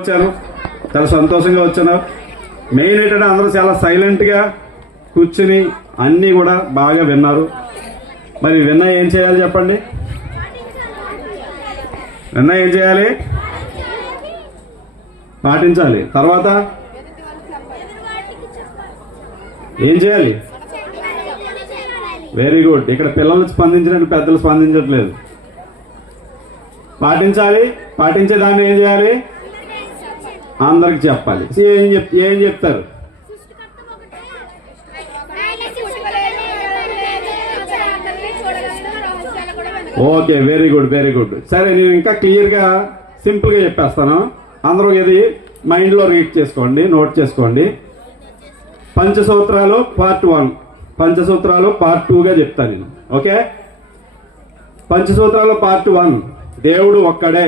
వచ్చారు. చాలా సంతోషంగా వచ్చాను. మెయిన్ ఏంటంటే అందరూ చాలా సైలెంట్గా కూర్చుని అన్నీ కూడా బాగా విన్నారు. మరి విన్నా ఏం చేయాలి చెప్పండి? విన్నా ఏం చేయాలి? పాటించాలి. తర్వాత ఏం చేయాలి? వెరీ గుడ్ ఇక్కడ పిల్లలు స్పందించినట్టు పెద్దలు స్పందించట్లేదు. పాటించాలి. పాటించే దాన్ని ఏం చేయాలి? అందరికి చెప్పాలి. ఏం చెప్ ఏం చెప్తారు? Okay very good very good. సరే నేను ఇంకా క్లియర్గా సింపుల్గా చెప్పేస్తాను. అందరూ ఇది మైండ్లో రీడ్ చేసుకోండి నోట్ చేసుకోండి. పంచసూత్రాలు పార్ట్ వన్. పంచసూత్రాలు పార్ట్ టూగా చెప్తాను నేను. ఓకే? పంచసూత్రాలు పార్ట్ వన్. దేవుడు ఒక్కడే.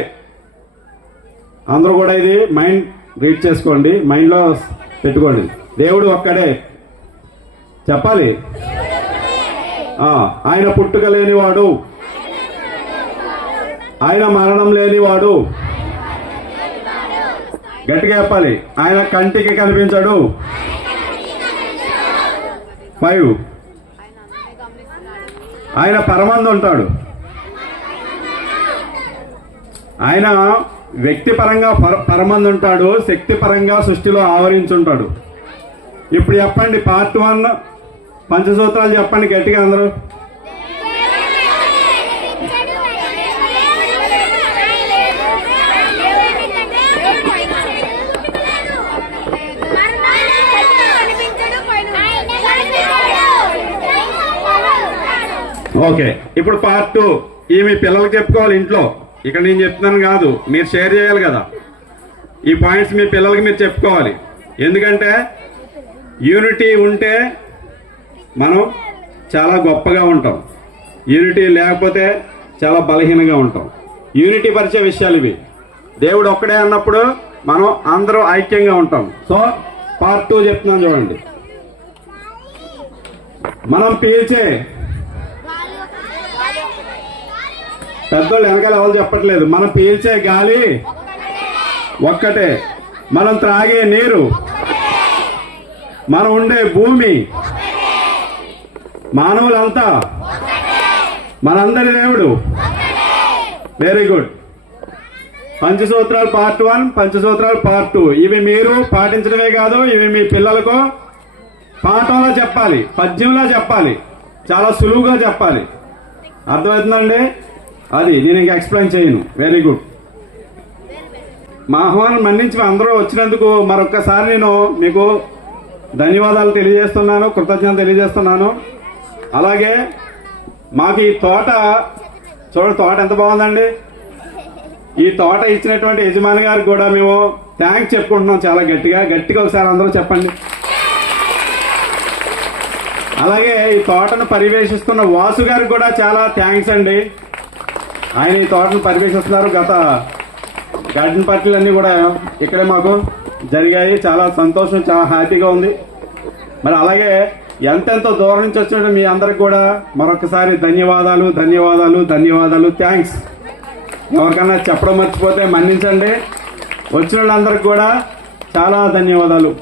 అందరూ కూడా ఇది మైండ్ రీడ్ చేసుకోండి మైండ్లో పెట్టుకోండి. దేవుడు ఒక్కడే. చెప్పాలి? ఆయన పుట్టుక లేనివాడు. ఆయన మరణం లేనివాడు. గట్టిగా చెప్పాలి. ఆయన కంటికి కనిపించడు. ఫైవ్ ఆయన పరమందు ఉంటాడు ఆయన వ్యక్తిపరంగా పర పరమందు ఉంటాడు శక్తి పరంగా సృష్టిలో ఆవరించుంటాడు. ఇప్పుడు చెప్పండి పార్ట్ వన్ పంచసూత్రాలు చెప్పండి గట్టిగా అందరూ. ఓకే. ఇప్పుడు పార్ట్ టూ ఈ మీ పిల్లలకి చెప్పుకోవాలి ఇంట్లో. ఇక్కడ నేను చెప్తున్నాను కాదు మీరు షేర్ చేయాలి కదా. ఈ పాయింట్స్ మీ పిల్లలకి మీరు చెప్పుకోవాలి. ఎందుకంటే యూనిటీ ఉంటే మనం చాలా గొప్పగా ఉంటాం. యూనిటీ లేకపోతే చాలా బలహీనంగా ఉంటాం. యూనిటీ పరిచే విషయాలు ఇవి. దేవుడు ఒక్కడే అన్నప్పుడు మనం అందరూ ఐక్యంగా ఉంటాం. సో పార్ట్ టూ చెప్తున్నాను చూడండి. మనం పీల్చే పెద్దోళ్ళు వెనకాల ఎవరు చెప్పట్లేదు. మనం పీల్చే గాలి ఒక్కటే. మనం త్రాగే నీరు మనం ఉండే భూమి మానవులంతా మనందరి దేవుడు. వెరీ గుడ్ పంచసూత్రాలు పార్ట్ వన్ పంచసూత్రాలు పార్ట్ టూ ఇవి మీరు పాటించడమే కాదు ఇవి మీ పిల్లలకు పాఠంలో చెప్పాలి పద్యంలో చెప్పాలి చాలా సులువుగా చెప్పాలి. అర్థమవుతుందండి? అది నేను ఇంకా ఎక్స్ప్లెయిన్ చేయను. వెరీ గుడ్ మా ఆహ్వానం మన్నించి అందరూ వచ్చినందుకు మరొక్కసారి నేను మీకు ధన్యవాదాలు తెలియజేస్తున్నాను కృతజ్ఞత తెలియజేస్తున్నాను. అలాగే మాకు ఈ తోట చూడండి తోట ఎంత బాగుందండి. ఈ తోట ఇచ్చినటువంటి యజమాని గారికి కూడా మేము థ్యాంక్స్ చెప్పుకుంటున్నాం చాలా గట్టిగా. గట్టిగా ఒకసారి అందరూ చెప్పండి. అలాగే ఈ తోటను పర్యవేక్షిస్తున్న వాసు గారికి కూడా చాలా థ్యాంక్స్ అండి. ఆయన ఈ తోటను పర్యవేక్షిస్తున్నారు గత గార్డెన్ పార్టీలు అన్నీ కూడా ఇక్కడే మాకు జరిగాయి. చాలా సంతోషం చాలా హ్యాపీగా ఉంది. మరి అలాగే ఎంతెంతో దూరం నుంచి వచ్చిన మీ అందరికి కూడా మరొకసారి ధన్యవాదాలు ధన్యవాదాలు ధన్యవాదాలు. థ్యాంక్స్ ఎవరికైనా చెప్పడం మర్చిపోతే మన్నించండి. వచ్చిన వాళ్ళందరికి కూడా చాలా ధన్యవాదాలు.